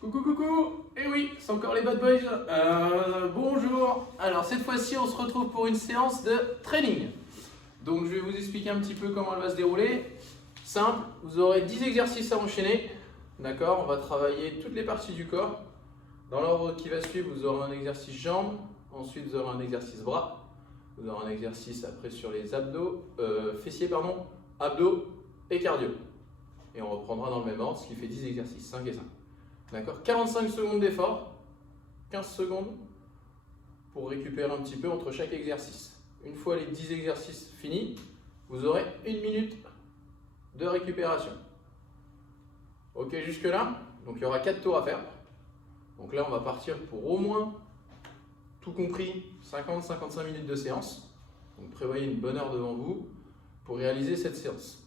Coucou, coucou. Eh oui, c'est encore les bad boys. Bonjour. Alors cette fois-ci, on se retrouve pour une séance de training. Donc je vais vous expliquer un petit peu comment elle va se dérouler. Simple, vous aurez 10 exercices à enchaîner. D'accord, on va travailler toutes les parties du corps. Dans l'ordre qui va suivre, vous aurez un exercice jambes. Ensuite, vous aurez un exercice bras. Vous aurez un exercice après sur les abdos, fessiers, pardon, abdos et cardio. Et on reprendra dans le même ordre, ce qui fait 10 exercices, 5 et 5. D'accord, 45 secondes d'effort, 15 secondes pour récupérer un petit peu entre chaque exercice. Une fois les 10 exercices finis, vous aurez 1 minute de récupération. Ok, jusque là, donc il y aura 4 tours à faire. Donc là, on va partir pour au moins, tout compris, 50-55 minutes de séance. Donc prévoyez une bonne heure devant vous pour réaliser cette séance.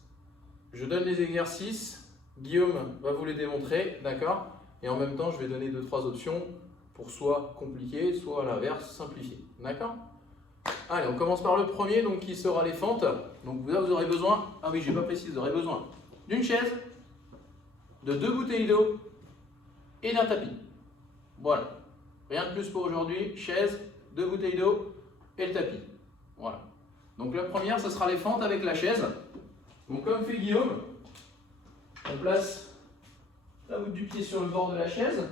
Je donne les exercices, Guillaume va vous les démontrer, d'accord? Et en même temps, je vais donner 2-3 options pour soit compliqué, soit à l'inverse, simplifié. D'accord? Allez, on commence par le premier, donc qui sera les fentes. Donc là, vous aurez besoin, ah oui, j'ai pas précisé, vous aurez besoin d'une chaise, de 2 bouteilles d'eau et d'un tapis. Voilà. Rien de plus pour aujourd'hui. Chaise, 2 bouteilles d'eau et le tapis. Voilà. Donc la première, ce sera les fentes avec la chaise. Donc comme fait Guillaume, on place la bout du pied sur le bord de la chaise.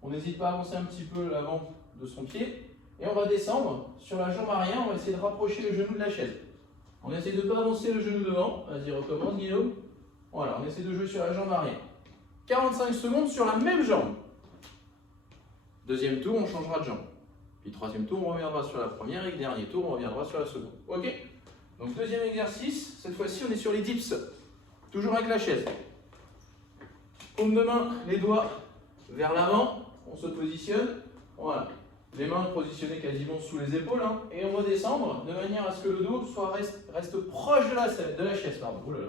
On n'hésite pas à avancer un petit peu l'avant de son pied. Et on va descendre sur la jambe arrière. On va essayer de rapprocher le genou de la chaise. On essaie de ne pas avancer le genou devant. Vas-y, recommence Guillaume. Voilà, on essaie de jouer sur la jambe arrière. 45 secondes sur la même jambe. Deuxième tour, on changera de jambe. Puis troisième tour, on reviendra sur la première. Et le dernier tour, on reviendra sur la seconde. Ok? Donc deuxième exercice. Cette fois-ci, on est sur les dips. Toujours avec la chaise. Paume de main, les doigts vers l'avant, on se positionne, voilà. Les mains positionnées quasiment sous les épaules, hein, et on va descendre de manière à ce que le dos reste proche de la chaise. Pardon. Oh là là.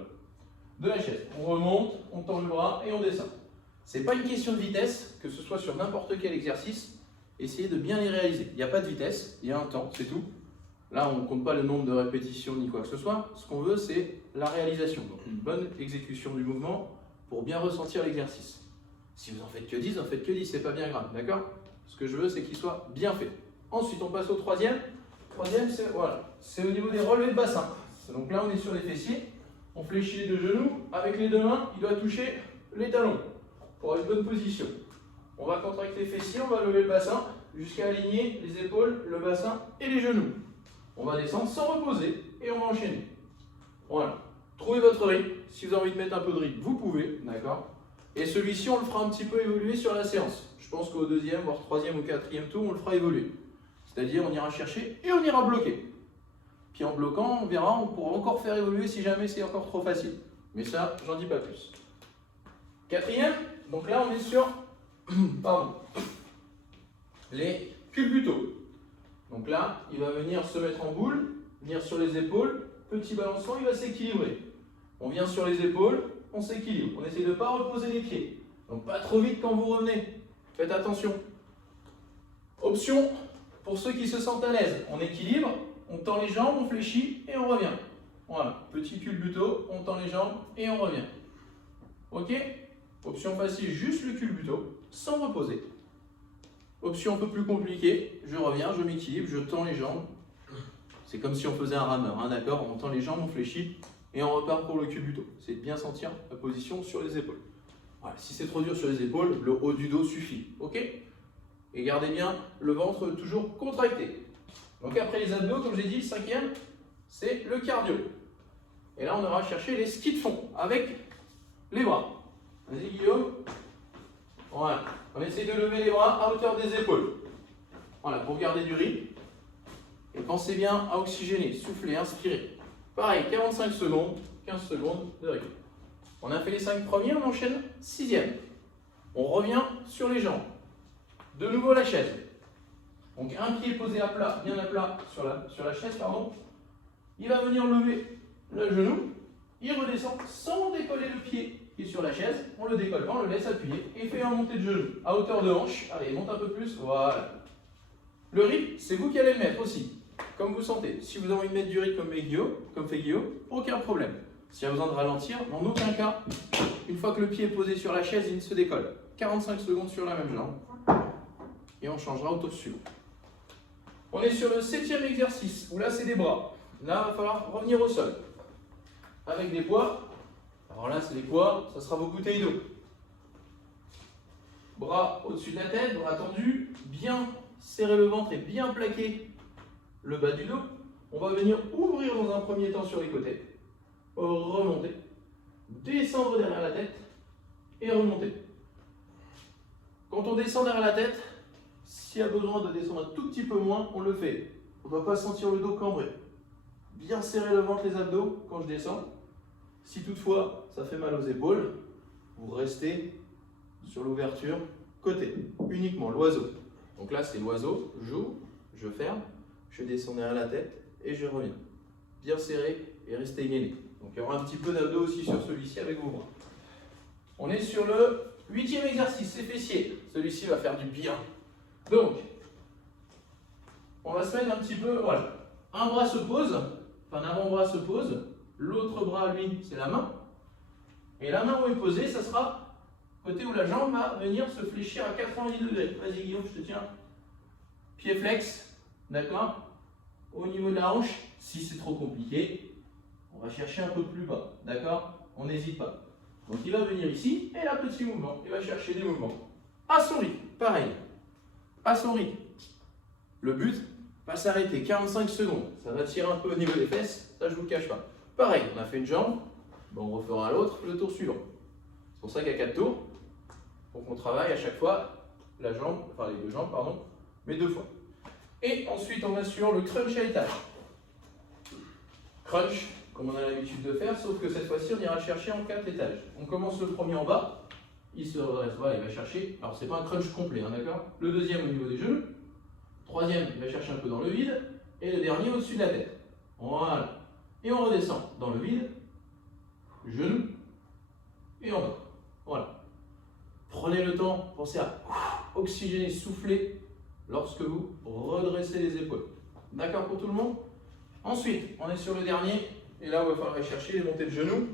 De la chaise. On remonte, on tend le bras et on descend. Ce n'est pas une question de vitesse, que ce soit sur n'importe quel exercice, essayez de bien les réaliser. Il n'y a pas de vitesse, il y a un temps, c'est tout. Là, on ne compte pas le nombre de répétitions ni quoi que ce soit. Ce qu'on veut, c'est la réalisation. Donc une bonne exécution du mouvement pour bien ressentir l'exercice. Si vous en faites que 10, c'est pas bien grave, d'accord? Ce que je veux, c'est qu'il soit bien fait. Ensuite, on passe au troisième. Troisième, c'est voilà, au niveau des relevés de bassin. Donc là, on est sur les fessiers. On fléchit les deux genoux. Avec les deux mains, il doit toucher les talons pour avoir une bonne position. On va contracter les fessiers, on va lever le bassin jusqu'à aligner les épaules, le bassin et les genoux. On va descendre sans reposer et on va enchaîner. Voilà. Trouvez votre rythme. Si vous avez envie de mettre un peu de rythme, vous pouvez, d'accord? Et celui-ci, on le fera un petit peu évoluer sur la séance. Je pense qu'au deuxième, voire troisième ou quatrième tour, on le fera évoluer. C'est-à-dire, on ira chercher et on ira bloquer. Puis en bloquant, on verra, on pourra encore faire évoluer si jamais c'est encore trop facile. Mais ça, j'en dis pas plus. Quatrième, donc là, on est sur pardon, les culbutos. Donc là, il va venir se mettre en boule, venir sur les épaules, petit balancement, il va s'équilibrer. On vient sur les épaules, on s'équilibre. On essaie de ne pas reposer les pieds. Donc pas trop vite quand vous revenez. Faites attention. Option pour ceux qui se sentent à l'aise. On équilibre, on tend les jambes, on fléchit et on revient. Voilà, petit culbuto, on tend les jambes et on revient. Ok? Option facile, juste le culbuto, sans reposer. Option un peu plus compliquée, je reviens, je m'équilibre, je tends les jambes. C'est comme si on faisait un rameur, hein, d'accord? On tend les jambes, on fléchit. Et on repart pour le culbuto. C'est de bien sentir la position sur les épaules. Voilà. Si c'est trop dur sur les épaules, le haut du dos suffit. Ok? Et gardez bien le ventre toujours contracté. Donc après les abdos, comme j'ai dit, le cinquième, c'est le cardio. Et là, on ira chercher les skis de fond avec les bras. Vas-y Guillaume. Voilà. On essaie de lever les bras à hauteur des épaules. Voilà, pour garder du rythme. Et pensez bien à oxygéner, souffler, inspirer. Pareil, 45 secondes, 15 secondes de rythme. On a fait les 5 premiers, on enchaîne 6e. On revient sur les jambes. De nouveau la chaise. Donc un pied posé à plat, bien à plat sur la chaise, pardon. Il va venir lever le genou. Il redescend sans décoller le pied qui est sur la chaise. On le décolle pas, on le laisse appuyer et fait un montée de genou à hauteur de hanche. Allez, monte un peu plus, voilà. Le rythme, c'est vous qui allez le mettre aussi. Comme vous sentez. Si vous avez envie de mettre du rythme comme fait Guillaume, aucun problème. S'il y a besoin de ralentir, en aucun cas, une fois que le pied est posé sur la chaise, il ne se décolle. 45 secondes sur la même jambe. Et on changera au tour suivant. On est sur le 7e exercice, où là c'est des bras. Là, il va falloir revenir au sol. Avec des poids. Alors là, c'est des poids, ça sera vos bouteilles d'eau. Bras au-dessus de la tête, bras tendus, bien serrer le ventre et bien plaquer le bas du dos. On va venir ouvrir dans un premier temps sur les côtés. Remonter. Descendre derrière la tête et remonter. Quand on descend derrière la tête, s'il y a besoin de descendre un tout petit peu moins, on le fait. On ne va pas sentir le dos cambré. Bien serrer le ventre, les abdos quand je descends. Si toutefois ça fait mal aux épaules, vous restez sur l'ouverture côté, uniquement l'oiseau. Donc là c'est l'oiseau, j'ouvre, je ferme, je descends derrière la tête et je reviens. Bien serré et restez gainé. Donc il y aura un petit peu d'abdos aussi sur celui-ci avec vos bras. On est sur le 8e exercice, c'est fessier. Celui-ci va faire du bien. Donc, on va se mettre un petit peu, voilà. Un bras se pose, enfin un avant-bras se pose, l'autre bras, lui, c'est la main. Et la main où est posée, ça sera côté où la jambe va venir se fléchir à 90 degrés. Vas-y Guillaume, je te tiens. Pied flex, d'accord? Au niveau de la hanche, si c'est trop compliqué, on va chercher un peu plus bas, d'accord? On n'hésite pas. Donc il va venir ici, et là, petit mouvement, il va chercher des mouvements. À son rythme, pareil. À son rythme. Le but, pas s'arrêter, 45 secondes. Ça va tirer un peu au niveau des fesses, ça je ne vous le cache pas. Pareil, on a fait une jambe, on refera l'autre, le tour suivant. C'est pour ça qu'il y a 4 tours, pour qu'on travaille à chaque fois la jambe, enfin les deux jambes, pardon, mais 2 fois. Et ensuite, on va sur le crunch à étage. Crunch, comme on a l'habitude de faire, sauf que cette fois-ci, on ira le chercher en 4 étages. On commence le premier en bas, il se redresse, voilà, il va chercher, alors c'est pas un crunch complet, hein, d'accord? Le deuxième au niveau des genoux, troisième, il va chercher un peu dans le vide, et le dernier au-dessus de la tête. Voilà. Et on redescend dans le vide, genoux, et en bas. Voilà. Prenez le temps, pensez à oxygéner, souffler lorsque vous redressez les épaules. D'accord pour tout le monde? Ensuite, on est sur le dernier, et là, il va falloir aller chercher les montées de genoux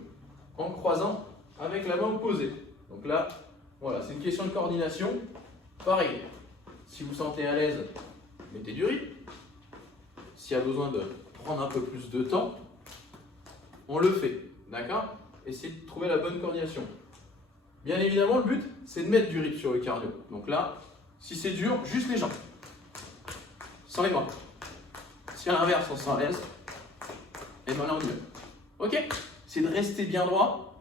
en croisant avec la main posée. Donc là, voilà, c'est une question de coordination. Pareil, si vous sentez à l'aise, mettez du rythme. S'il y a besoin de prendre un peu plus de temps, on le fait. D'accord? Essayez de trouver la bonne coordination. Bien évidemment, le but, c'est de mettre du rythme sur le cardio. Donc là, si c'est dur, juste les jambes. Sans les bras. Si à l'inverse, on s'en laisse, et bien là, on y va. Ok? C'est de rester bien droit,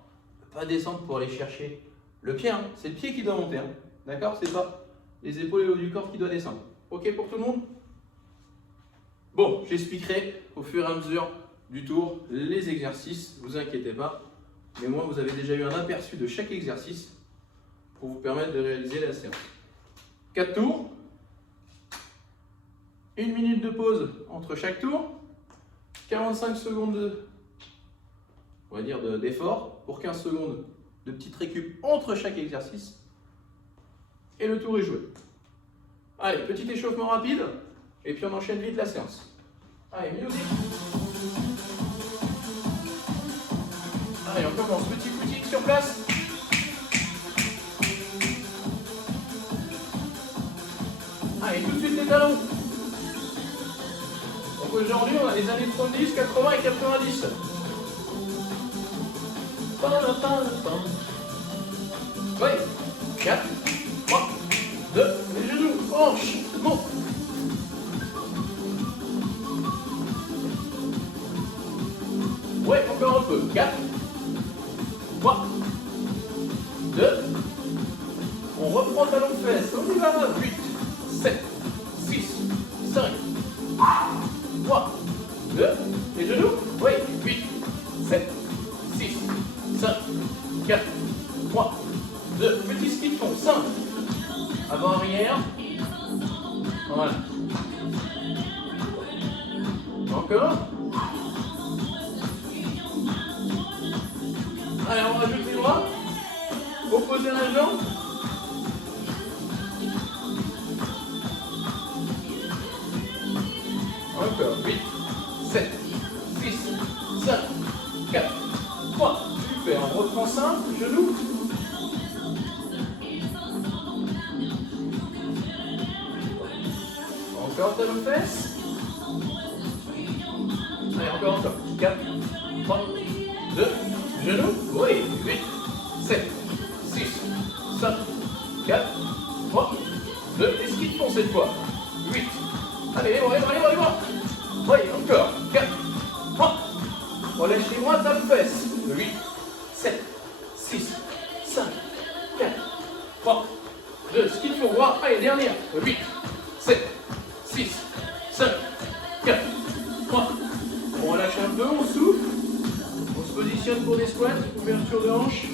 pas descendre pour aller chercher le pied. Hein. C'est le pied qui doit monter. Hein. D'accord? C'est pas les épaules et le haut du corps qui doit descendre. Ok pour tout le monde? Bon, j'expliquerai au fur et à mesure du tour les exercices, ne vous inquiétez pas. Mais moi, vous avez déjà eu un aperçu de chaque exercice pour vous permettre de réaliser la séance. 4 tours. 1 minute de pause entre chaque tour. 45 secondes d'effort pour 15 secondes de petite récup entre chaque exercice. Et le tour est joué. Allez, petit échauffement rapide. Et puis on enchaîne vite la séance. Allez, musique. Allez, on commence. Petit footing sur place. Allez, tout de suite les talons. Donc aujourd'hui, on a les années 70, 80 et 90. Oui. 4, 3, 2, les genoux, hanches, monte. Ouais, encore un peu. 4, 3, 2, on reprend le talon de fesse. On y va. 8, 7, 6, 5, 3, 2, les genoux. Oui, 8, 7, 6, 5, 4, 3, 2, petit ski de fond. 5, avant arrière. Voilà. Encore. Allez, on rajoute les bras. Opposez la jambe. Encore. 8, 7, 6, 5, 4, simple, genou. Encore talon fesse. Allez, encore. 4, 3, 2, genou. Oui, 8, 7, 6, 5, 4, 3, 2. Est-ce qu'ils font cette fois? 8. Allez, allez, oui, encore. 4, 3. Relâchez-moi, talon fesse. 8, 7, 6, 5, 4, 3, 2. Ce qu'il faut voir. Allez, dernière. 8, 7, 6, 5, 4, 3. On relâche un peu, on souffle. On se positionne pour des squats, ouverture de hanche.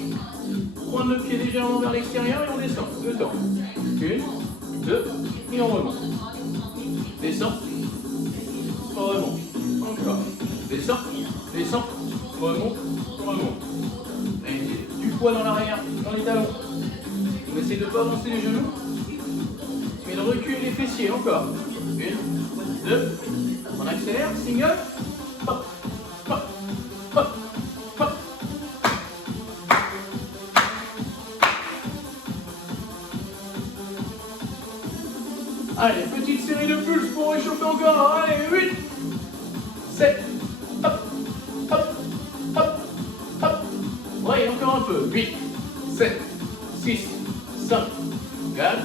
Pointe le pied légèrement vers l'extérieur et on descend. 2 temps. 1, 2, et on remonte. Descend. On remonte. Encore. Descend. Descend. Remonte. Remonte. Et du poids dans l'arrière, dans les talons. On essaie de ne pas avancer les genoux. Mais de reculer les fessiers. Encore. 1, 2. On accélère. Single. Hop. Hop. Hop. Hop. Allez, petite série de pulses pour réchauffer encore. Allez, 8, 7, hop, hop, hop, hop. Ouais, encore un peu. 8, 7, 6, 5, 4,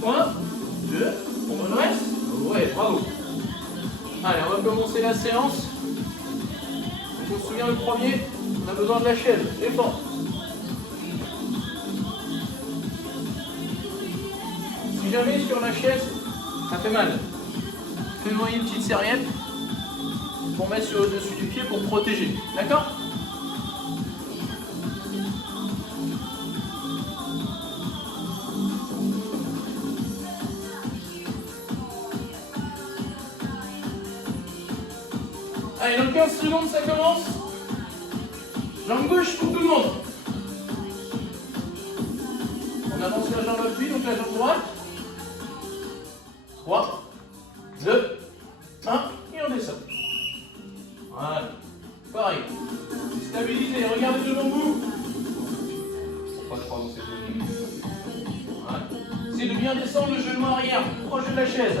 3, 2, on redresse. Ouais, bravo. Allez, on va commencer la séance. Je me souviens le premier, on a besoin de la chaise. Défends. Si jamais sur la chaise, ça fait mal, fais-moi une petite serviette pour mettre sur le dessus du pied pour protéger. D'accord? Allez, dans 15 secondes, ça commence. Jambe gauche pour tout le monde. On avance la jambe appui, donc la jambe droite. 3, 2, 1, et on descend. Voilà. Pareil. Stabilisez, regardez devant vous. Voilà. C'est de bien descendre le genou arrière, proche de la chaise.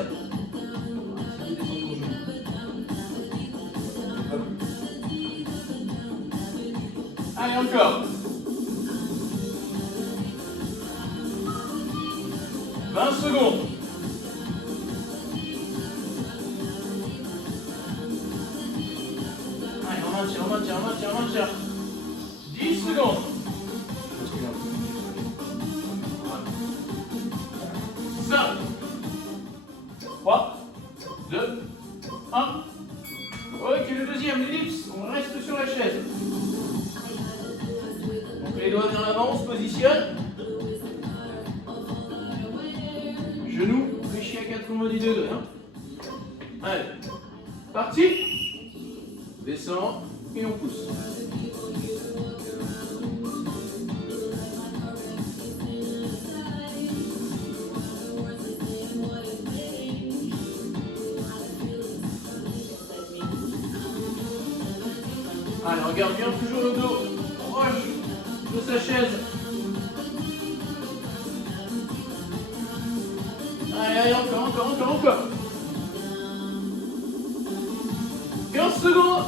Allez, encore. 20 secondes. Allez, on maintient. 10 secondes. 5, 3, 2, 1. Ok, le deuxième, l'ellipse. On reste sur la chaise. Donc les doigts vers l'avant, on se positionne. Genoux fléchis à 90 degrés. Allez, parti. Descend et on pousse. Allez, regarde bien toujours le dos proche de sa chaise. Allez, encore. 15 secondes.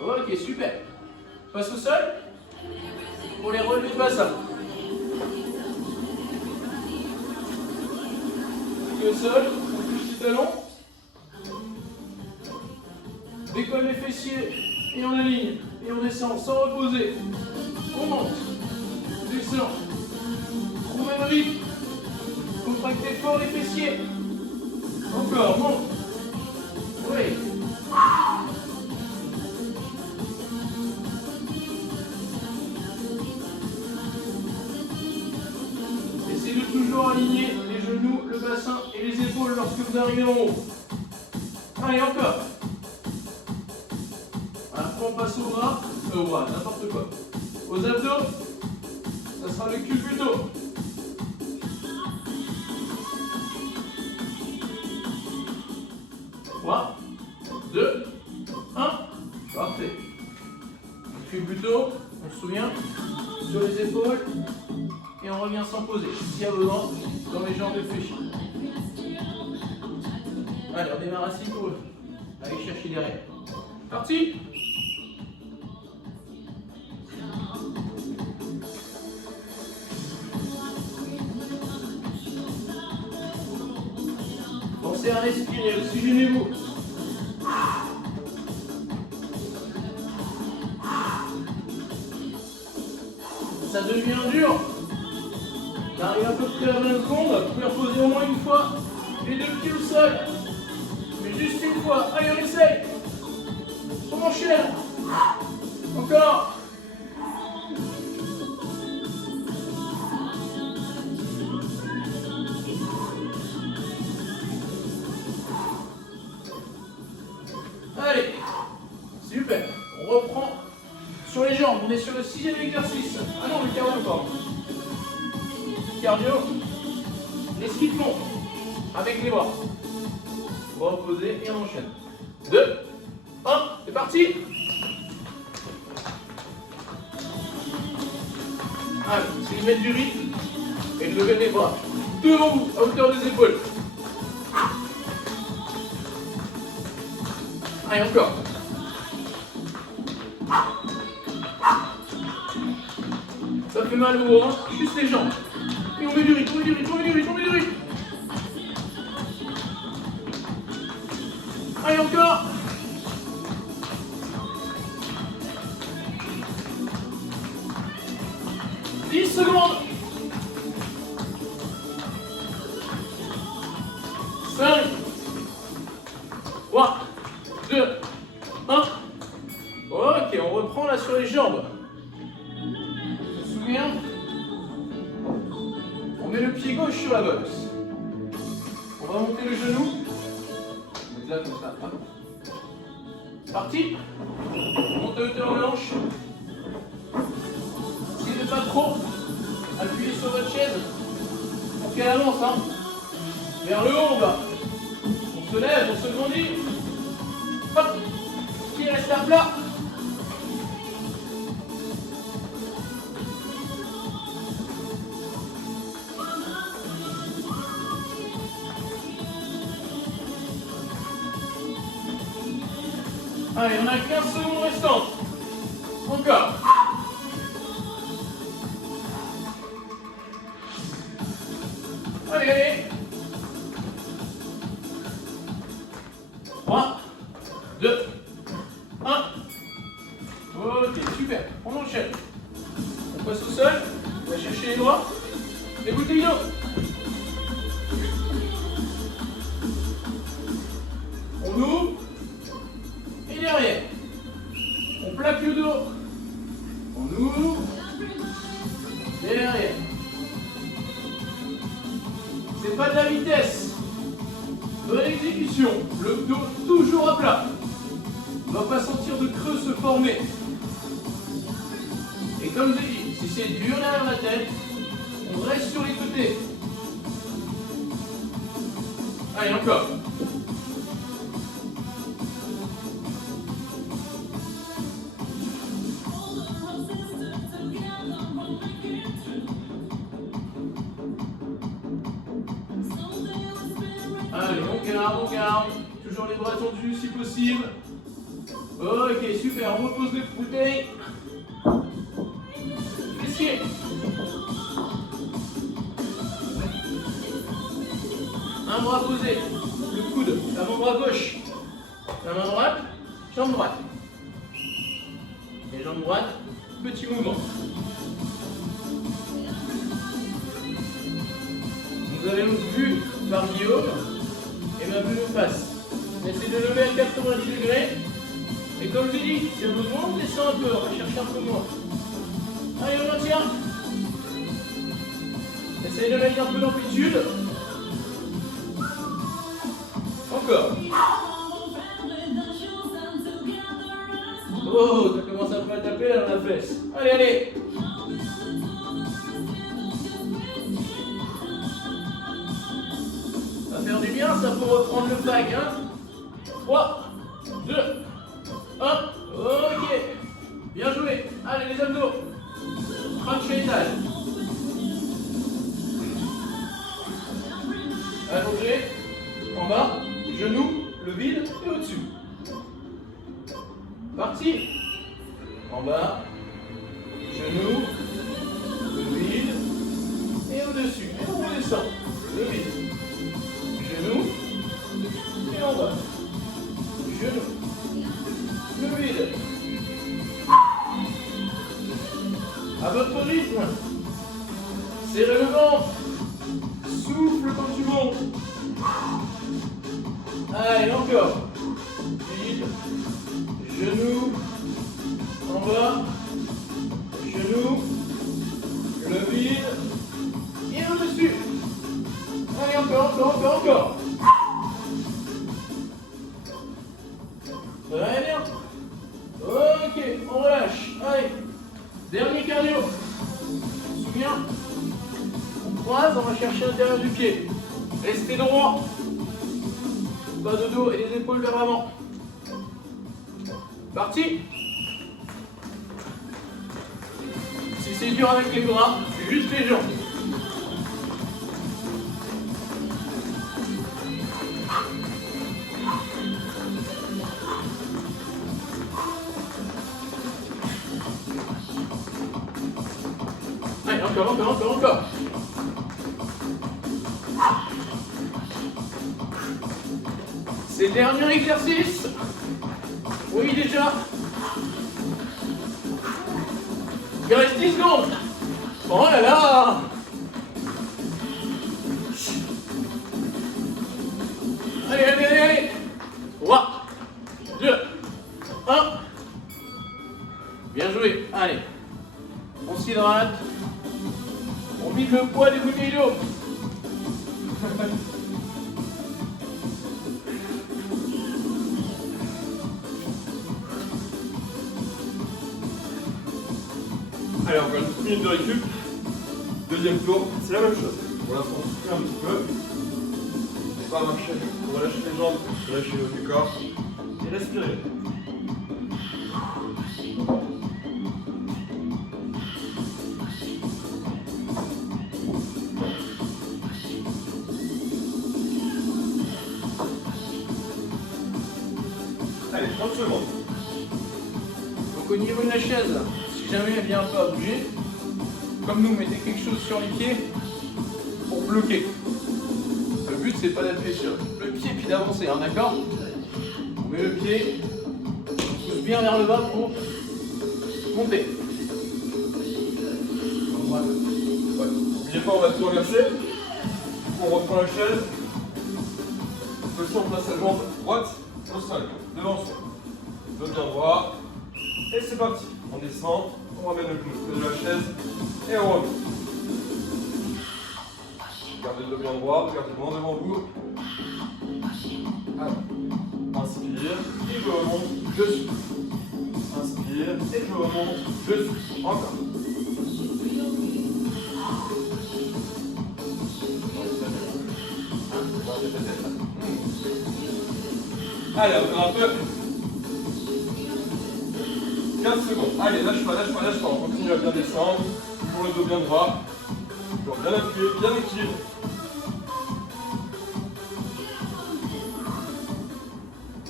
Ok, super. Passe au sol pour les relevés de bassin. Au sol, on touche les talons. Décolle les fessiers et on aligne. Et on descend sans reposer. On monte. Descend. Trouvez le rythme. Contractez fort les fessiers. Encore, monte. Oui. Essayez de toujours aligner les genoux, le bassin et les épaules lorsque vous arrivez en haut. Allez, encore. Après, on passe au bras, n'importe quoi. Aux abdos, ça ça sera le cul plutôt. 3, 2, 1. Parfait. Le cul plutôt, on se souvient, sur les épaules. Et on revient sans poser. S'il y a besoin, dans les jambes fléchies. Allez, on démarre assis pour aller chercher derrière. Parti! Pensez à respirer, oxygénez-vous. Ça devient dur. On arrive à peu près à 20 secondes. Vous pouvez reposer au moins une fois les deux pieds au sol. Mais juste une fois. Allez, on essaye. On enchaîne. Encore. Allez. Super. On reprend sur les jambes. On est sur le 6e exercice. Ah non, le cardio encore. Cardio. Les skis font avec les bras. On va reposer et on enchaîne. 2, 1, c'est parti. Allez, c'est de mettre du rythme et de lever les bras devant vous, à hauteur des épaules. Allez, encore. Ça fait mal au haut, juste les jambes. Et on met du rythme, on met du rythme, on met du rythme, on met du rythme. Allez, encore. Secondes. 5, 3, 2, 1. Ok, on reprend là sur les jambes. On se souvient? On met le pied gauche sur la boxe. On va monter le genou. On met là comme ça. Parti. Montez hauteur de hanche. Essayez de pas trop appuyer sur votre chaise pour qu'elle avance. Hein. Vers le haut, on va. On se lève, on se grandit. Hop. Qui reste à plat. Allez, on a 15 secondes restantes. Encore. Allez, allez. 3, 2, 1. Ok, super. On enchaîne. On passe au sol. On va chercher les bras. Les bouteilles d'eau. On ouvre. Et derrière. On plaque le dos. On ouvre. Derrière. C'est pas de la vitesse. Bonne exécution. Le dos toujours à plat. On ne va pas sentir de creux se former. Et comme je dis, si c'est dur derrière la tête, on reste sur les côtés. Allez, encore. Allez, on garde. Toujours les bras tendus si possible. Ok, super. On repose les bouteilles. Fessiers. Un bras posé. Le coude. L'avant-bras gauche. La main droite. Jambe droite. Et jambe droite. Petit mouvement. Nous avez vu par Guillaume et ma vue face. Essayez de lever à 90 degrés. Et comme je dis, si vous besoin, on descend un peu, on va chercher un peu moins. Allez, on maintient. Essayez de mettre un peu d'amplitude. Encore. Oh, ça commence un peu à taper là dans la fesse. Allez, allez. ça faut reprendre le flag. 1, 3, 2, 1. Ok. Bien joué. Allez, les abdos. Crunch étal. Allongé. En bas. Genou. Le vide et au-dessus. Parti. En bas. Genou. Le vide. Et au-dessus. Et on redescend. Le vide. Genou. Et en bas. Genou. Le vide. À votre rythme. Serrez le ventre. Souffle quand tu montes. Allez, encore. Vide. Genou. En bas. Genou. Le vide. Et au-dessus. Allez, encore. Très bien. Ok, on relâche. Allez. Dernier cardio. Souviens. On croise, on va chercher l'intérieur du pied. Restez droit. Pas de dos et les épaules vers l'avant. Parti. Si c'est dur avec les bras, juste les jambes. Allez, encore. C'est le dernier exercice. Oui, déjà. Il reste 10 secondes. Oh là là. Allez. 3, 2, 1. Bien joué. Allez. On s'hydrate. On vide le poids des bouteilles d'eau. Allez, encore une petite minute de récup. Deuxième tour, c'est la même chose. Pour l'instant, on souffle un petit peu. On va marcher, on va lâcher les jambes, relâcher le haut du corps et respirer. Allez, 30 secondes. Donc au niveau de la chaise, si jamais elle vient pas à bouger, comme nous, mettez quelque chose sur les pieds pour bloquer. Le but c'est pas d'appuyer sur le pied puis d'avancer, hein, d'accord? On met le pied, on pousse bien vers le bas pour monter. N'oubliez pas, on va tout reverser. On reprend la chaise. On place la jambe droite au sol, devant soi. Le bien droit. Et c'est parti. On descend, on ramène le genou de la chaise et on remonte. Gardez le dos bien droit, regardez loin devant vous. Alors, inspire et je remonte, je souffle. Inspire et je remonte, je souffle. Encore. Allez, encore un peu. 15 secondes. Allez, lâche pas. On continue à bien descendre. Pour le dos bien droit. Toujours bien appuyé, bien équilibré.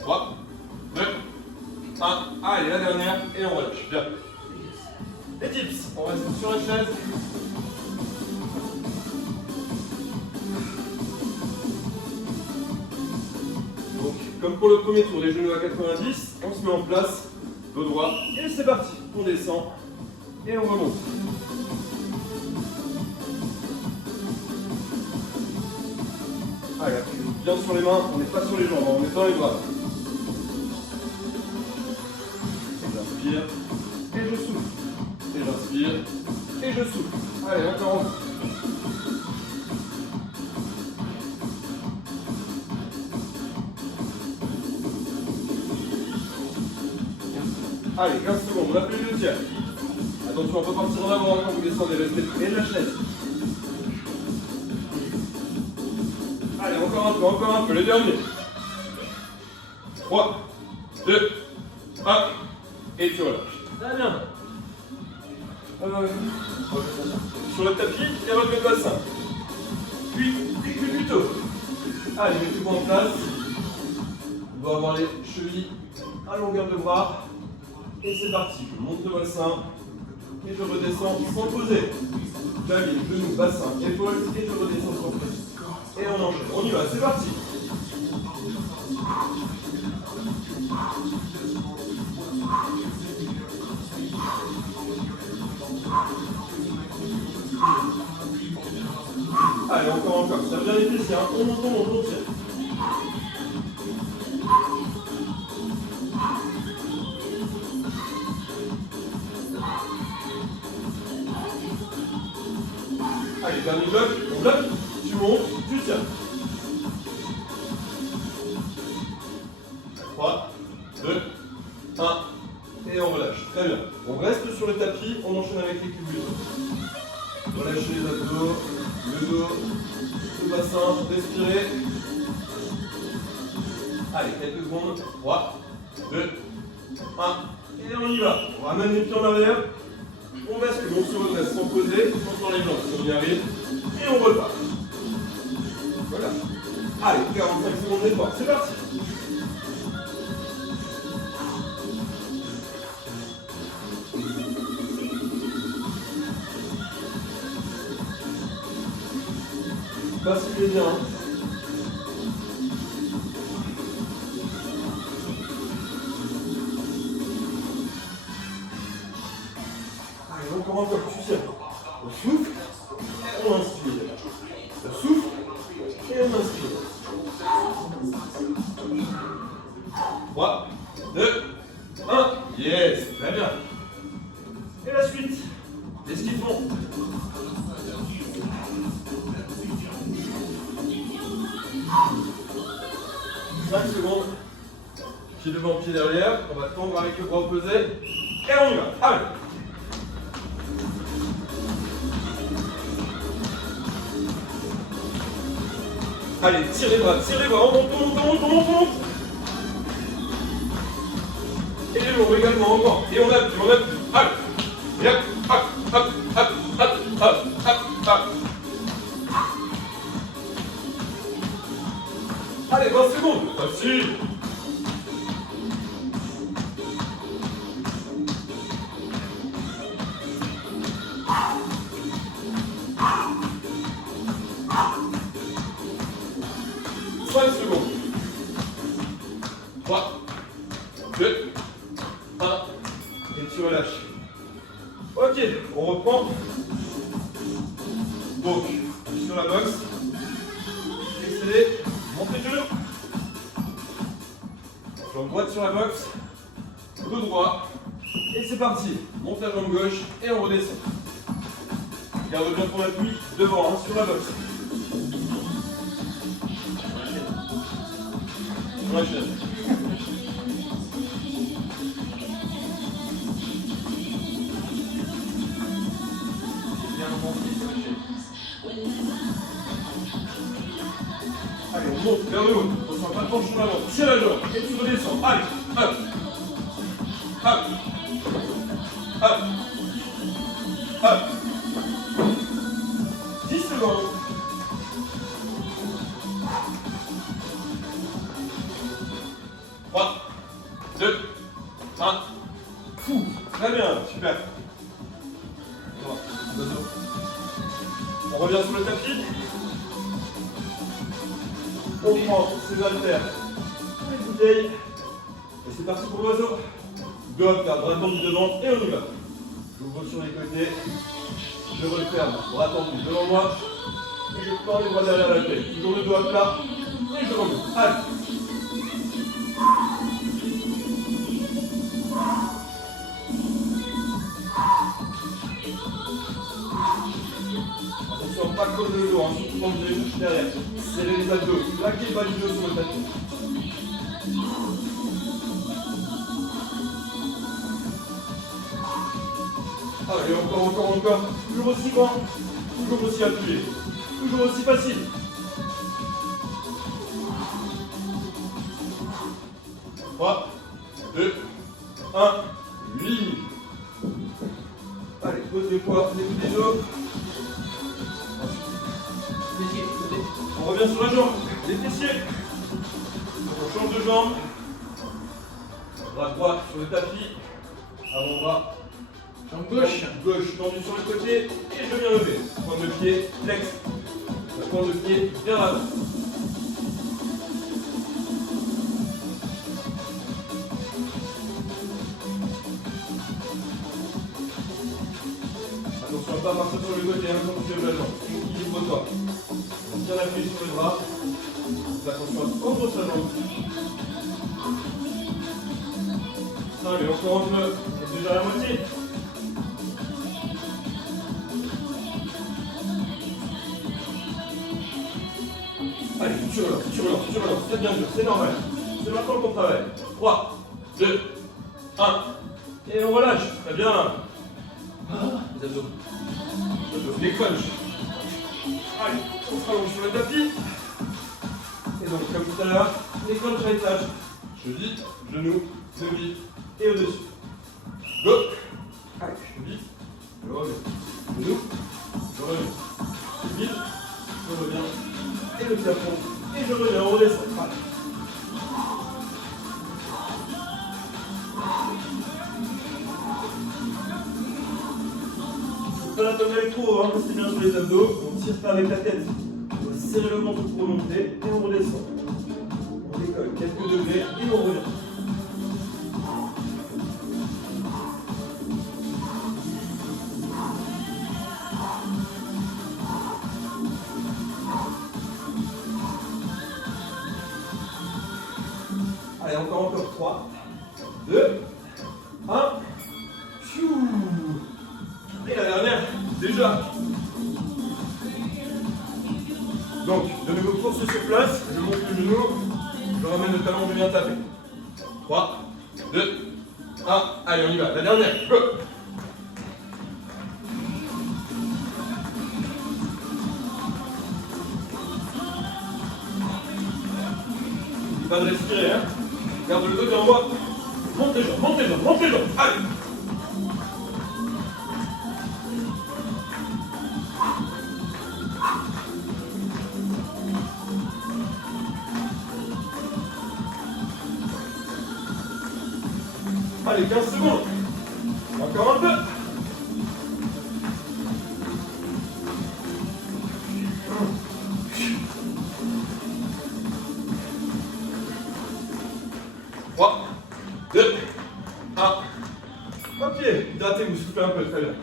3, 2, 1. Allez, la dernière. Et on relâche. Bien. Les dips. On reste sur la chaise. Donc, comme pour le premier tour, les genoux à 90, on se met en place. Dos droit, et c'est parti. On descend et on remonte. Allez, appuyez bien sur les mains, on n'est pas sur les jambes, on est dans les bras. J'inspire et je souffle. Et j'inspire et je souffle. Allez, encore un peu. Allez, 15 secondes, on appuie le tiers. Attention, on peut partir en avant quand vous descendez, restez près de la chaise. Allez, encore un peu, le dernier. 3, 2, 1, et tu relâches. Très bien. Sur le tapis, et relevez le bassin. Puis, décule plutôt. Allez, mettez-vous en place. On doit avoir les chevilles à longueur de bras. Et c'est parti. Je monte le bassin. Et je redescends sans poser. J'aligne genou, bassin, épaule. Et je redescends sans poser. Et on enchaîne. On y va, c'est parti. Allez, encore. Ça vient les fessiers, hein. On monte, on tire. Allez, dernier bloc, on bloque, tu montes, tu tiens. 3, 2, 1, et on relâche. Très bien. On reste sur le tapis, on enchaîne avec les culbutes. Relâchez les abdos, le dos, le bassin, respirez. Allez, quelques secondes. 3, 2, 1, et on y va. On ramène les pieds en arrière. On bascule, on se redresse sans poser, on sort les jambes si on y arrive, et on repart. Voilà. Allez, 45 secondes d'effort, c'est parti. Basculez bien. Encore, tu tiens. On souffle, et on inspire. On souffle, et on inspire. 3, 2, 1. Yes, très bien. Et la suite. Esquivons. Secondes. Pied devant, pied derrière. On va tendre avec le bras opposé. Et on y va. Allez. Allez, tire les bras, on monte. Et les lourds également, encore. Et on appuie. Allez. Et hop. Allez, 20 secondes. Facile. Secondes. 3, 2, 1, et tu relâches. Ok, on reprend. Donc, sur la boxe. Excellez, montez le genou. Jambe droite sur la boxe. Dos droit. Et c'est parti. Monte la jambe gauche et on redescend. Garde bien ton appui devant, hein, sur la boxe. On enchaîne. Allez, on monte vers le haut. On ne sent pas de penche sur l'avant. Tire la jambe et tu redescends. Allez, hop. 10 secondes. 3, 2, 1. Fou. Très bien, super. On revient sur le tapis. On prend ses haltères, les bouteilles. Et c'est parti pour l'oiseau. Bloc, la bras tendu devant et on y va. J'ouvre sur les côtés. Je referme, bras tendu devant moi. Et je tends les bras derrière la tête. Toujours le dos à plat. Et je remonte. Allez. Attention, pas comme le dos, hein, surtout quand vous avez touché derrière. Serrez les abdos, plaquez le bas du dos sur le tapis. Allez, encore. Toujours aussi grand, toujours aussi appuyé, toujours aussi facile. 3, 2, 1, ligne. Allez, pose le poids, début des dos. On revient sur la jambe, les fessiers. On change de jambe. Bras droit sur le tapis. Avant-bras. Jambe gauche. Gauche tendue sur le côté. Et je viens lever. Pointe de pied, flex. La pointe de pied vers l'avant. Attention à ne pas partir sur le côté, quand tu lèves la jambe. Équilibre-toi. Bien appuyé sur le bras. Attention à tendre sa jambe. Ça, allez, encore un peu. On est déjà à la moitié. Allez, tu relances. C'est bien dur, c'est normal. C'est maintenant qu'on travaille. 3, 2, 1. Et on relâche. Très bien. Les abdos. Les crunchs. Allez, on se rallonge sur le tapis. Et donc, comme tout à l'heure, les crunchs à étage. Cheville, genou, cheville et au-dessus. Go. Allez, cheville, je reviens. Genou, je reviens. Cheville, je reviens. Et le plafond. Et je reviens, on redescend. Voilà. Pas l'abdominal trop, hein, restez bien sur les abdos. On ne tire pas avec la tête. On va serrer le ventre pour remonter et on redescend. On décolle quelques degrés et on revient. Allez, encore 3, 2, 1. Et la dernière, déjà. Donc, de nouveau course sur place, je monte le genou, je ramène le talon, je viens taper. 3, 2, 1, allez on y va, la dernière, go. Pas de respirer, hein. Garde le dos devant moi. Monte les jambes, monte les jambes, monte les jambes. Allez. Allez, 15 secondes. Encore un peu. Trois, 2, 1. Ok, hydratez-vous, soufflez un peu, très bien.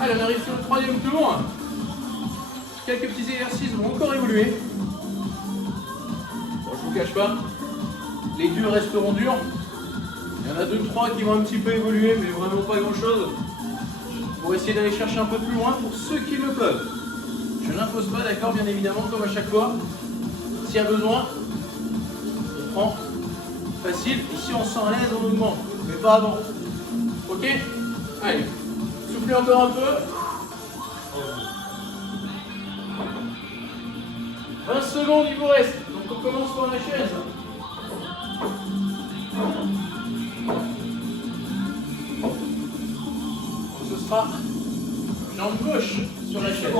Allez, on arrive sur le troisième tour. Quelques petits exercices vont encore évoluer. Bon, je vous cache pas, les durs resteront durs. Il y en a 2-3 qui vont un petit peu évoluer, mais vraiment pas grand chose. Pour essayer d'aller chercher un peu plus loin pour ceux qui le peuvent. Je n'impose pas, d'accord, bien évidemment, comme à chaque fois. S'il y a besoin, on prend facile. Et si on se sent à l'aise, on augmente, mais pas avant. Ok? Allez. Soufflez encore un peu. 20 secondes, il vous reste. Donc on commence par la chaise. Ce sera jambe gauche sur la chaise.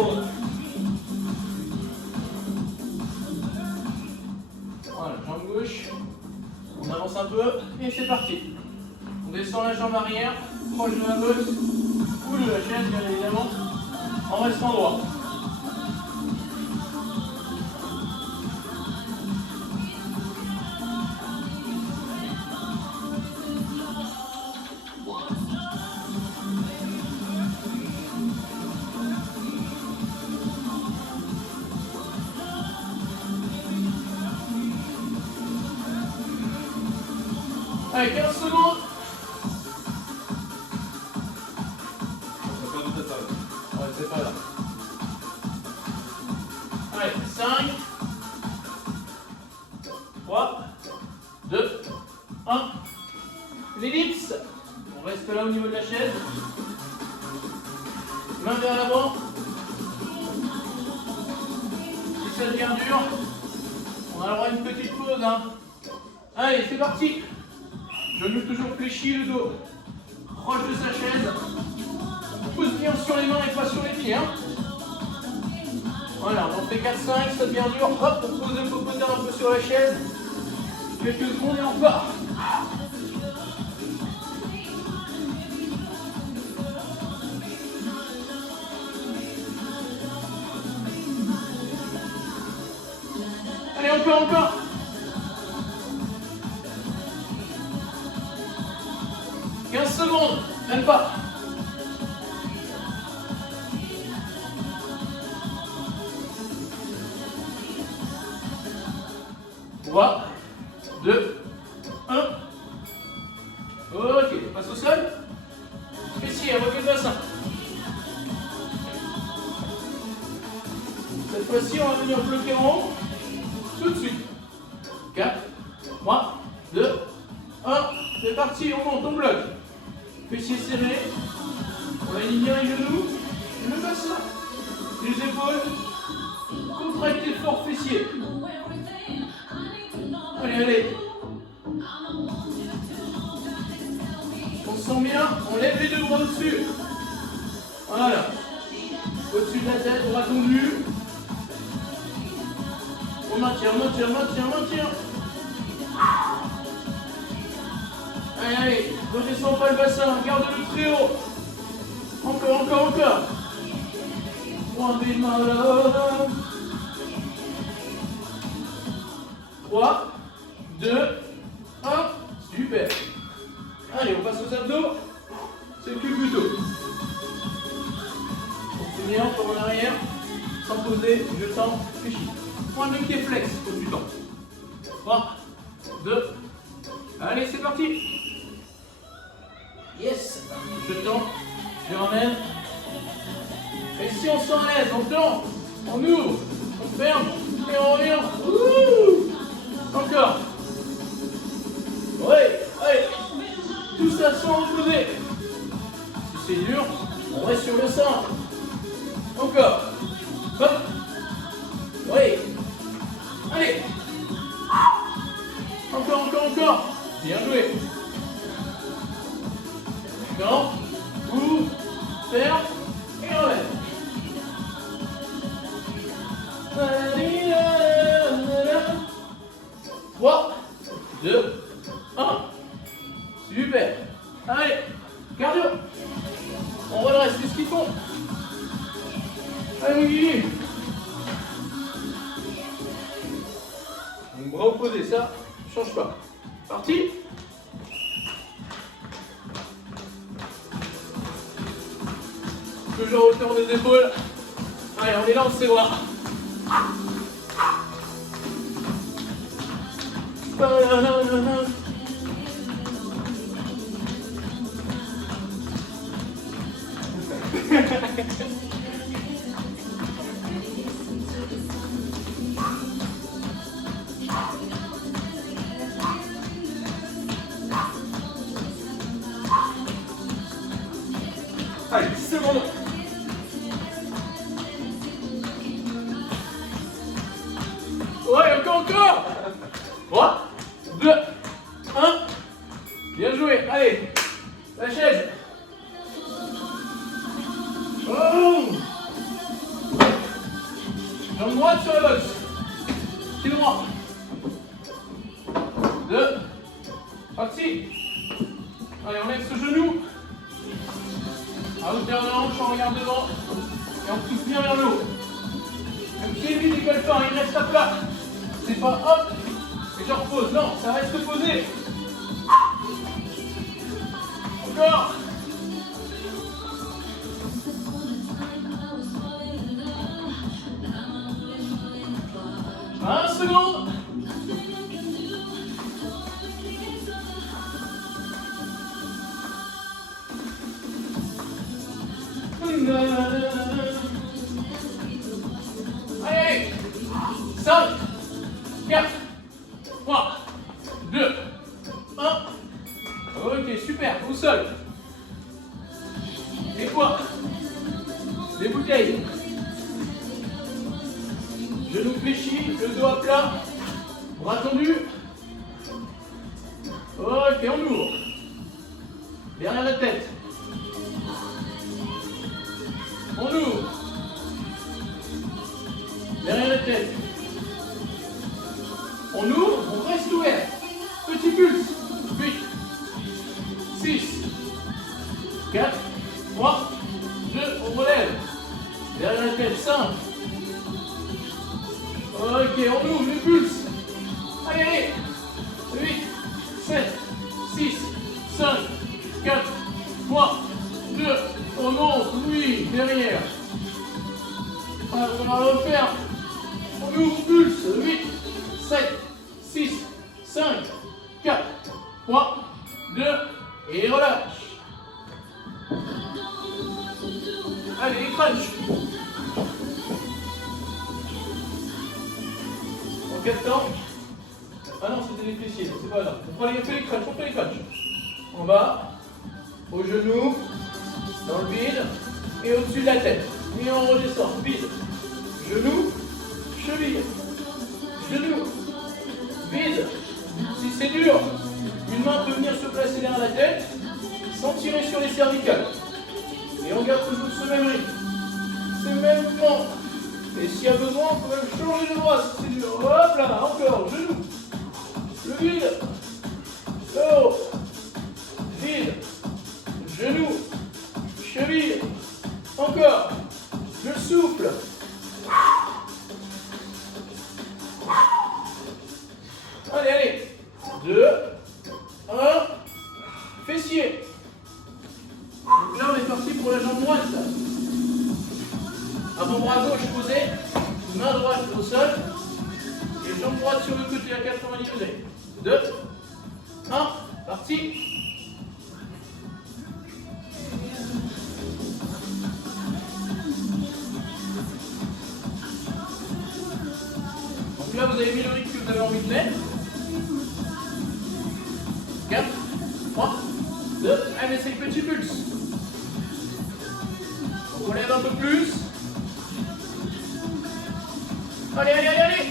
Voilà, jambe gauche. On avance un peu et c'est parti. On descend la jambe arrière, proche de la bosse ou de la chaise bien évidemment, en restant droit. Allez, 15 secondes. Ouais, c'est pas là. Allez, 5, Jusque là au niveau de la chaise. Main vers l'avant. Si ça devient dur, on a le droit à une petite pause. Hein. Allez, c'est parti. Genou toujours fléchi, le dos proche de sa chaise. On pousse bien sur les mains et pas sur les pieds. Hein. Voilà, on fait 4-5, ça devient dur. Hop, on pose le popotin un peu sur la chaise. Quelques secondes et on part. Allez, encore. 15 secondes, même pas. 3, 2, 1. Ok, on passe au sol. Fessier, recueil de bassin. Cette fois-ci, on va venir bloquer en haut. Tout de suite. 4, 3, 2, 1. C'est parti, on monte, on bloque. Fessiers serrés. On aligne bien les genoux. Le bassin. Les épaules. Contractez fort fessier. Allez. On se sent bien, on lève les deux bras au-dessus. Voilà. Au-dessus de la tête, bras tendus. On maintient. Allez, redescends pas le bassin, garde-le très haut. Encore. Point des mains là. 3, 2, 1. Super. Allez, on passe aux abdos. C'est le cul plutôt. On se met encore en arrière, sans poser, jetant, fléchi. Point de pied flex au du temps. 3, 2. Allez, c'est parti. Yes. Je tends, je ramène. Et si on se sent à l'aise, on tend, on ouvre, on ferme et on revient. Ouh. Encore. Ouais, allez. Tout ça sans reposer. Si c'est dur, on reste sur le centre. Encore. Hop. Oui. Allez. Encore. Bien joué. Encore. Ouvre. Ferme. Et relève. 3, 2, 1. Super. Allez, cardio. On redresse, c'est ce qu'ils font. Allez. Donc, bras opposés, ça ne change pas. Parti. Toujours hauteur des épaules. Allez, on est là, on sait voir. Allez, 10 secondes. Ouais, encore. 3, 2, 1. Bien joué. Allez, la chaise. Oh. Jambe droite sur la boxe. Pied droit. 2. Parti. Allez, on lève ce genou. À hauteur de hanche, on regarde devant. Et on pousse bien vers le haut. Le pied, lui, décolle pas, il reste à plat. C'est pas hop, et je repose. Non, ça reste posé. Encore. Un seconde. Allez, 5, 4, 3, 2, 1. Ok, super, au sol. Genou fléchi, le dos à plat, bras tendus. Ok, on ouvre. Derrière la tête. On ouvre. Derrière la tête. On ouvre, on reste ouvert. Petit pulse. 8, 6, 4, 3, 2, on relève. Derrière la tête, 5. Ok, on ouvre le pulse. Allez, allez. 8, 7, 6, 5, 4, 3, 2, on monte, oui, derrière. Alors, on va refaire. On ouvre le pulse. 8, 7, 6, 5, 4, 3, 2, et relâche. Allez, les crunchs. En 4 temps. Ah non, c'était les fessiers, c'est pas grave. On fait les crunchs, En bas, au genou, dans le vide, et au-dessus de la tête. Et on redescend, vide. Genou, cheville. Genou, vide. Si c'est dur, une main peut venir se placer derrière la tête, sans tirer sur les cervicales. Et on garde toujours ce même rythme. Ce même temps. Et s'il y a besoin, on peut même changer de bras si c'est dur. Hop là, encore, genou. Le vide. Le haut. Vide. Genou. Cheville. Encore. Le souffle. Allez, allez. 2, 1. Fessier. Donc là, on est parti pour la jambe droite. Avant-bras gauche posé, main droite au sol, et jambe droite sur le côté à 90 degrés. 2, 1, parti. Donc là, vous avez mis le rythme que vous avez envie de mettre. 4, 3, 2, allez, c'est le petit pulse. On relève un peu plus. Allez, allez, allez, allez.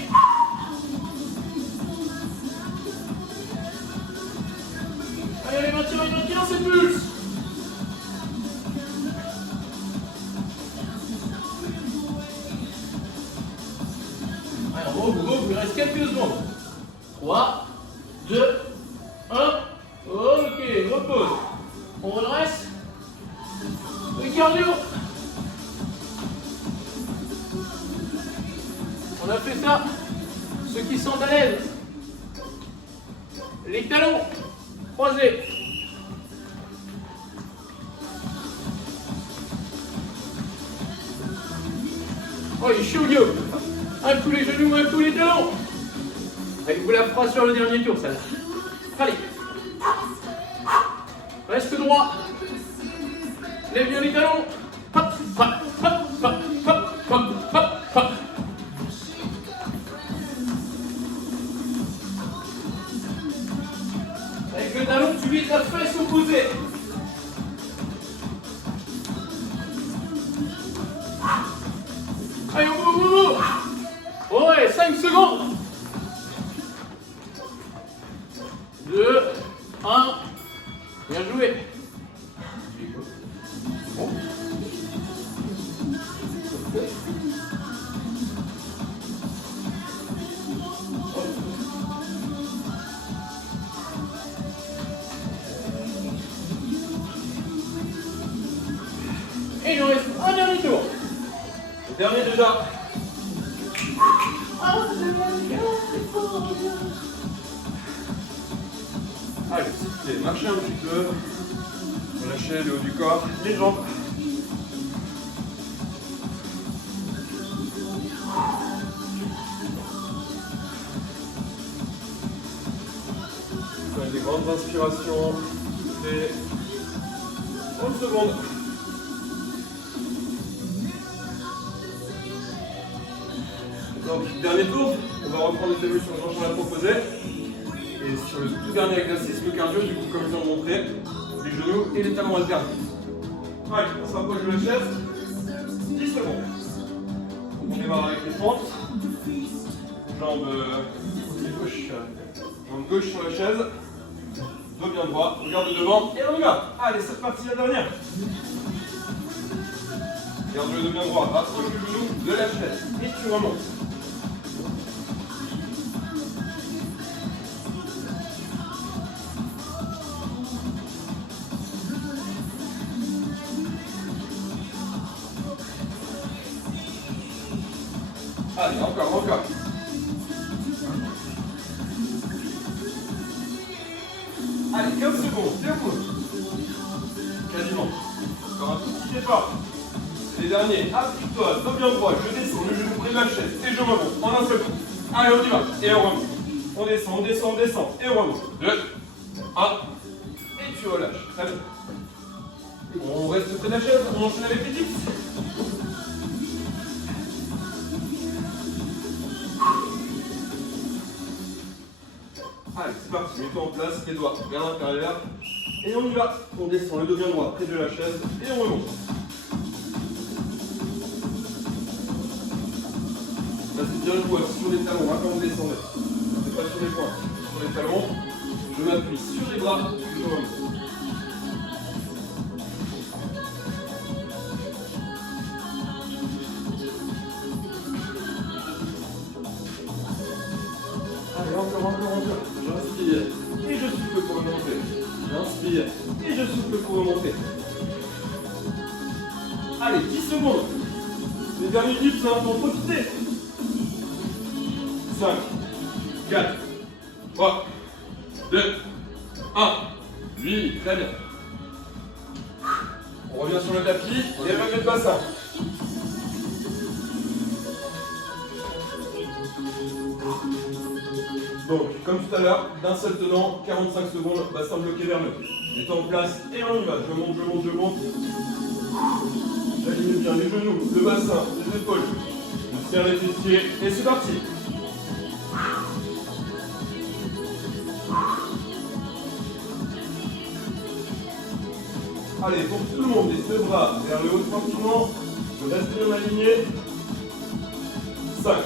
Allez, allez, maintiens ces pulses. Allez, on ouvre, il reste quelques secondes. 3, 2, 1. Ok, repose. On redresse. Le cardio. On a fait ça. Ceux qui sont à l'aise. Les talons croisés. Oh, il est chaud, Guillaume. Un coup les genoux, un coup les talons. Allez, vous la fera sur le dernier tour, ça. Allez. Reste droit. Lève bien les talons. Hop, hop, hop, hop, hop, hop, hop, hop. Avec le talon, tu vises la fesse opposée. Allez, on ouvre. Ouais, 5 secondes. 2, 1. Bien joué. Bon. Et il nous reste un dernier tour. Le dernier déjà. Allez, marchez un petit peu. Relâchez le haut du corps, les jambes. Prenez des grandes inspirations. Et 30 secondes. Donc, dernier tour, on va reprendre les évolutions que Jean-Charles a proposées. Et sur le tout dernier exercice, le cardio, du coup, comme je viens de montrer, les genoux et les talons alternés. Allez, on s'approche de la chaise. 10 secondes. On démarre avec les fentes. Jambe côté gauche. Jambe gauche sur la chaise. Dos bien droit. Regarde devant. Et on y va. Allez, c'est parti, la dernière. Garde le dos bien droit. Rapproche le genou de la chaise. Et tu remontes. Allez, encore. Allez, 15 secondes, bien cool. Quasiment. Encore un tout petit effort. C'est les derniers. Appuie-toi, dos bien droit, je descends le genou près de la chaise et je remonte en un seul coup. Allez, on y va. Et on remonte. On descend, et on remonte. 2, 1. Et tu relâches. Très bien. On reste près de la chaise, on enchaîne avec les dips. Allez, c'est parti, mets-toi en place, les doigts vers l'intérieur. Et on y va. On descend le dos bien droit près de la chaise et on remonte. Là, c'est bien le poids sur les talons, hein, quand vous descendez. C'est pas sur les poings, sur les talons. Je m'appuie sur les bras, je remonte. Allez, encore. J'inspire et je souffle pour remonter. J'inspire et je souffle pour remonter. Allez, 10 secondes. Les derniers dips, hein, pour profiter. 5, 4, 3, 2, 1. Oui, très bien. On revient sur le tapis et relevez le bassin. Donc, comme tout à l'heure, d'un seul tenant, 45 secondes, bassin bloqué vers le haut. Mets-toi en place et on y va. Je monte. J'aligne bien les genoux, le bassin, les épaules. Je serre les fessiers et c'est parti. Allez, pour tout le monde, les deux bras vers le haut tranquillement. Je reste bien aligné. 5,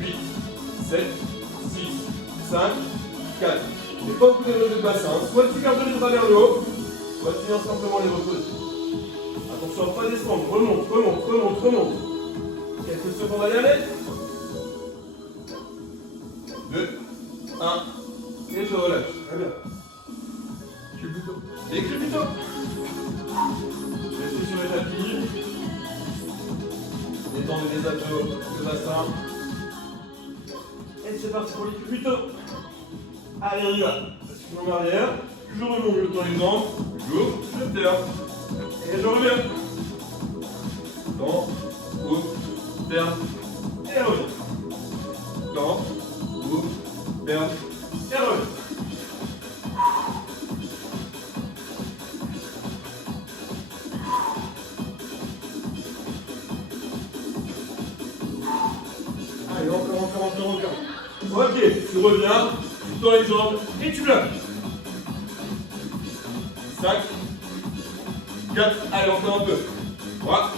8, 7, 6, 5, 4. Il n'est pas beaucoup d'éloger de bassin. Soit tu gardes les bras vers le haut, soit tu viens simplement les reposer. Attention à ne pas descendre. Remonte. Quelques secondes à y aller. 2, 1. Et je relâche. Très bien. Et plutôt. Restez sur les tapis. Détendez les abdos, le bassin. Et c'est parti pour les plutôt. Allez, on y va. Bascule en arrière. Je remonte le temps les jambes. J'ouvre, je ferme. Et je reviens. Temps, ouvre, ferme. Et reviens. Temps, ouvre, ferme. Et reviens. Allez, encore. Ok, tu reviens, tu tends les jambes et tu lèves. 5, 4, allez, encore un peu. 3,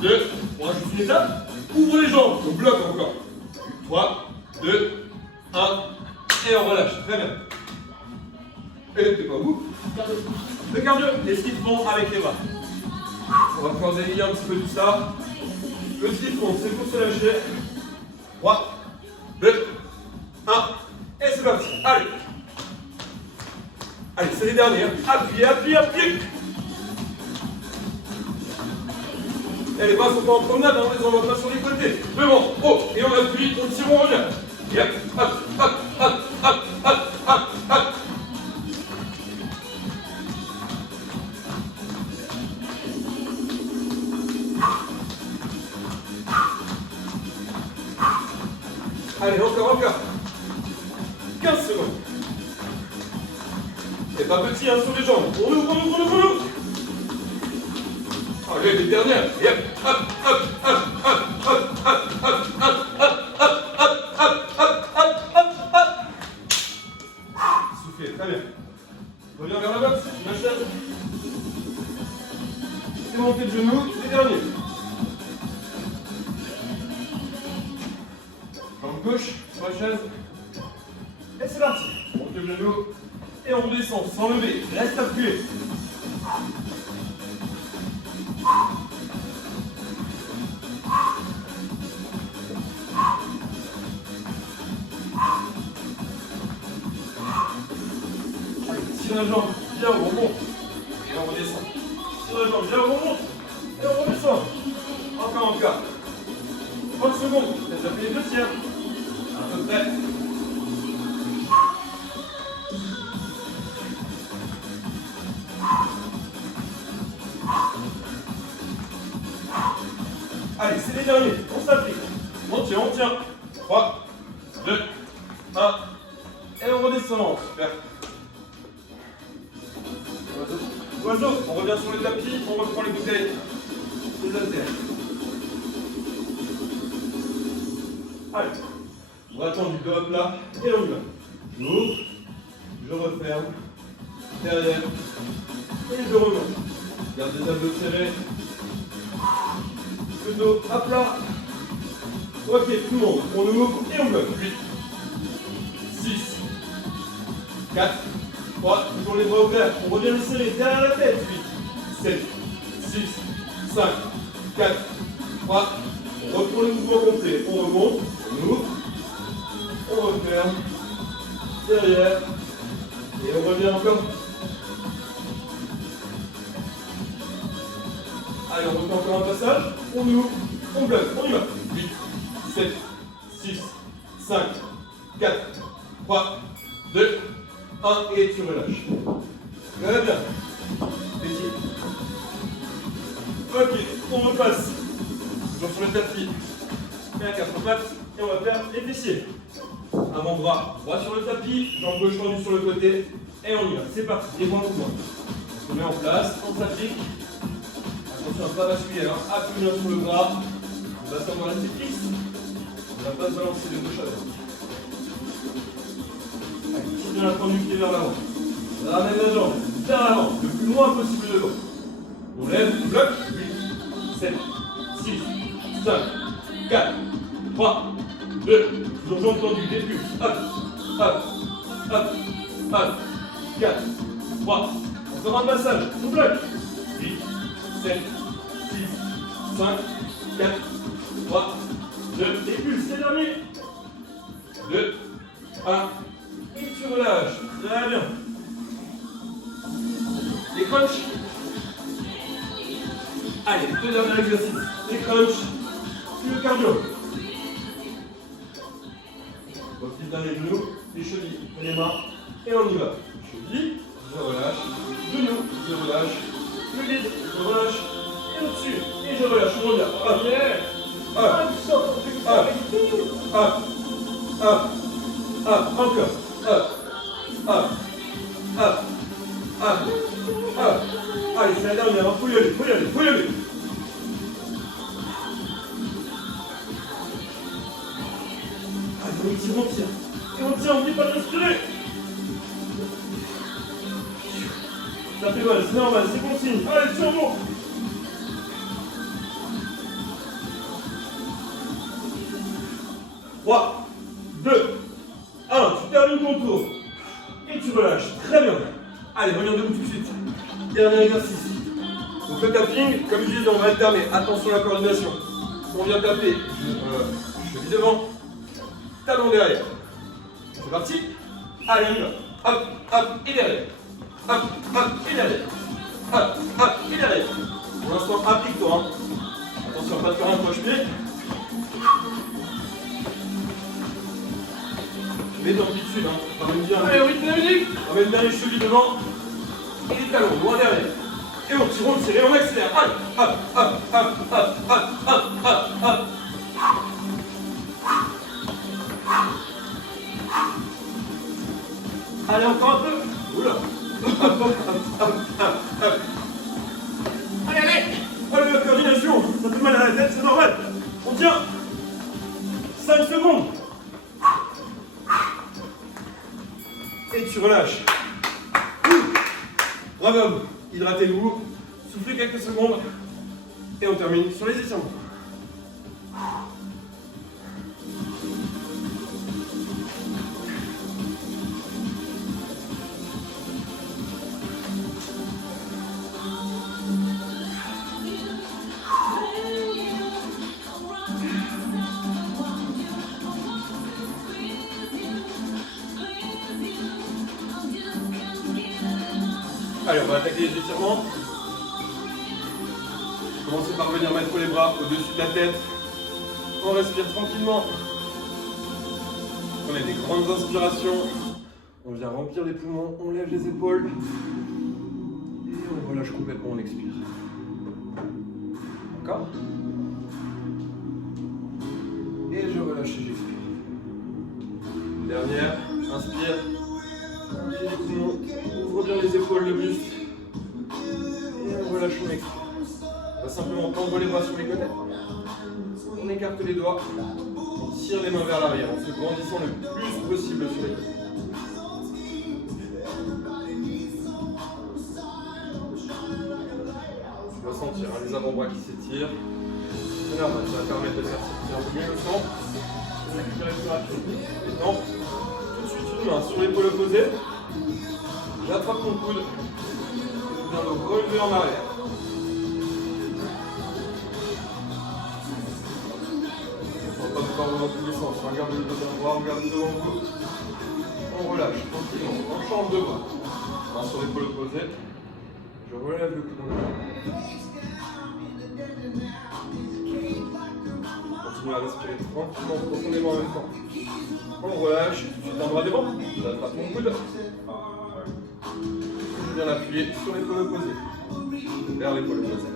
2, on rajoute une étape. Ouvre les jambes, on bloque encore. 3, 2, 1, et on relâche. Très bien. Et t'es pas au bout. Le cardio, les skips font avec les bras. On va pouvoir délier un petit peu tout ça. Le skip fond, c'est pour se lâcher. 3, 2, 1, et c'est parti. Allez. Allez, c'est les derniers. Appuyez. Et les bras sont pas en promenade, on les envoie pas sur les côtés. Devant, haut, et on appuie, on tire, on revient. Et hop. Allez, encore. 15 secondes. C'est pas petit, hein, sur les jambes. On ouvre. Allez, les dernières. Et hop. Soufflez, très bien. Reviens vers la boxe, la chaise. C'est monté de genoux, les derniers. sur la chaise. Et c'est parti. On monte le genou. Et on descend sans lever. Reste appuyé. Tire la jambe, bien, on remonte. Et on redescend. Tire la jambe, bien, on remonte. Et on redescend. Encore en cas. 30 secondes. Ça fait les deux tiers. À peu près. Allez, c'est les derniers. On s'applique. On tient. 3, 2, 1. Et on redescend. Super. Oiseau, on revient sur le tapis, on reprend les bouteilles, les haltères. Allez, bras tendus, dos à plat, et on y va. J'ouvre, je referme, derrière, et je remonte. Garde les abdos serrés, le dos à plat. Ok, tout le monde, on ouvre et on bloque. 8, 6, 4, 3, toujours les bras ouverts, on revient les serrer derrière la tête. 8, 7, 6, 5, 4, 3, on reprend le mouvement complet, on remonte, on ouvre, on referme, derrière, et on revient encore. Allez, on refait encore un passage, on ouvre, on bloque, on y va. 8, 7, 6, 5, 4, 3, 2, 1, et tu relâches. Très bien. Petit. Ok, on repasse. Toujours sur le tapis. Et à 4 pattes, et on va faire les fessiers. Avant-bras droit sur le tapis, jambe gauche tendue sur le côté, et on y va. C'est parti, les bons mouvements. On se met en place, on s'applique. Attention à ne pas basculer, hein. Appuie bien sur le bras. Le bassin doit rester fixe. On ne va pas se balancer de gauche à droite. Tire bien la pointe du pied vers l'avant. Ramène la jambe vers l'avant, le plus loin possible devant. On lève, on bloque. 8, 7, 6, 5, 4, 3, 2, toujours jambes tendues, début. Hop, hop, hop, hop. 4, 3, encore un passage, on bloque. 8, 7, 6, 5, 4, 3, 2, et plus, c'est dernier. 2, 1, et tu relâches. Très bien. Les crunchs. Allez, deux derniers exercices. Les crunchs, puis le cardio. On file dans les genoux, les chevilles, les mains, et on y va. Cheville, je relâche. Genoux, je relâche. Le vide, je relâche. Et au-dessus, et je relâche. On revient. Hop, hop, hop, hop, hop, encore. Hop, hop, hop, hop, hop. Allez, c'est la dernière. Faut y aller, faut y aller, faut y aller. Allez, on tire. Et on tient, on n'oublie pas de respirer. Ça fait mal, c'est normal, c'est bon signe. Allez, turbo. Trois, 2, 1, tu termines ton tour. Et tu relâches. Très bien. Allez, reviens debout tout de suite. Dernier exercice. Donc le tapping, comme je disais, on va alterner. Attention à la coordination. On vient taper. Cheville devant. Talon derrière. C'est parti. Allez, on y va. Hop, hop, et derrière. Hop, hop, et derrière. Hop, hop, et derrière. Pour l'instant, applique-toi. Hein. Attention à ne pas te faire un croche-pied. Mets d'amplitude, hein. Ramène bien. Allez, au rythme de la musique. Ramène bien les chevilles devant. Et les talons, loin derrière. Et on tire, et on accélère. Allez, hop, hop, hop, hop, hop, hop, hop, hop. Allez, encore un peu. Oula. Hop, hop, hop, hop, hop, hop. Allez, allez. Allez, la coordination. Ça fait mal à la tête, c'est normal. On tient. 5 secondes. Et tu relâches. Bravo. Hydratez-vous. Soufflez quelques secondes. Et on termine sur les étirements. Allez, on va attaquer les étirements. Commencez par venir mettre les bras au-dessus de la tête. On respire tranquillement. Prenez des grandes inspirations. On vient remplir les poumons, on lève les épaules. Et on relâche complètement, on expire. Encore. Et je relâche et j'expire. Dernière, inspire. Remplis les poumons, ouvre bien les épaules, le buste. Et on relâche, on expire. On va simplement tendre les bras sur les côtés. On écarte les doigts. On tire les mains vers l'arrière en se grandissant le plus possible sur les côtés. Tu vas sentir les avant-bras qui s'étirent. C'est normal, ça va permettre de faire sortir un peu mieux le sang. Récupérer plus rapidement. Détends. Tout de suite une main sur l'épaule opposée. J'attrape mon coude. Je viens me relever en arrière. On ne va pas pouvoir dans tous les sens. On regarde le dos d'un bras, on regarde devant le dos. On relâche tranquillement. On change de bras. Main sur l'épaule opposée. Je relève le coude en arrière. Continue à respirer tranquillement, profondément en même temps. On relâche, tout de suite un bras devant. J'attrape mon coude. Je viens l'appuyer sur l'épaule opposée. Vers l'épaule opposée.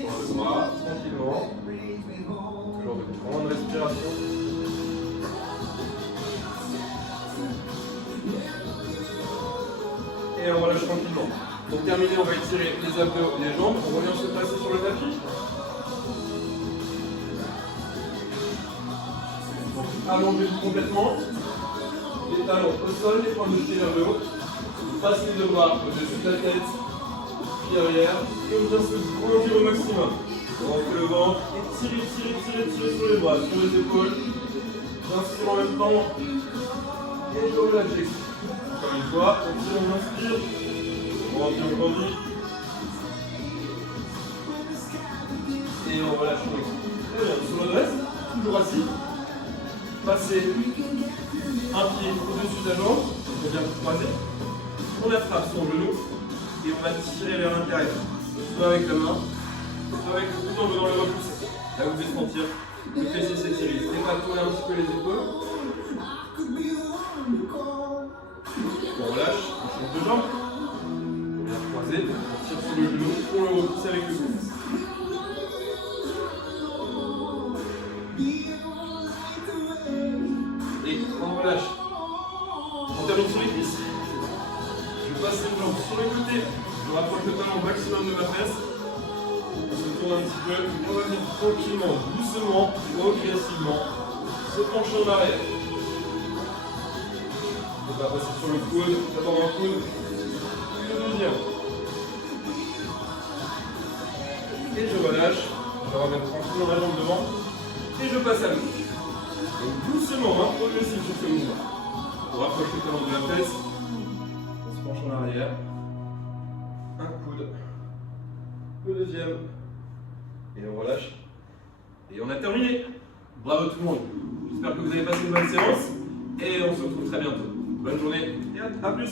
Change de bras, tranquillement. Toujours de grandes respirations. Et on relâche tranquillement. Pour terminer, on va étirer les abdos et les jambes. On revient se placer sur le tapis. Donc, allongez-vous complètement. Les talons au sol, les poings de pied vers le haut. Vous passez les deux bras au-dessus de la tête, pied arrière. Et on vient se prolonger au maximum. On fait le ventre. Et tirez sur les bras, sur les épaules. J'inspire en même temps. Et je relâche. Encore une fois, on tire, on inspire. On grandit. Et on relâche, on expire. Très bien, on se redresse, toujours assis. Passez un pied au-dessus de la jambe, on vient vous croiser. On attrape son genou et on va tirer vers l'intérieur. Soit avec la main, soit avec le coude, on veut dans le repousser. Là vous devez sentir le fessier s'étirer. Dépatouillez un petit peu les épaules. On relâche, on change de jambe. On tire sur le genou, on le repousse avec le coude. Et on relâche. On termine sur les cuisses. Je passe les jambes sur les côtés. Je rapproche le talon au maximum de ma fesse. On se tourne un petit peu. On va venir tranquillement, doucement, progressivement, se pencher en arrière. On va passer sur le coude, d'abord un coude, puis le deuxième. Et je relâche, je ramène tranquillement la jambe devant et je passe à l'autre. Donc doucement, progressif sur ce mouvement. On rapproche le talon de la fesse, on se penche en arrière, un coude, le deuxième, et on relâche. Et on a terminé. Bravo tout le monde. J'espère que vous avez passé une bonne séance et on se retrouve très bientôt. Bonne journée et à plus.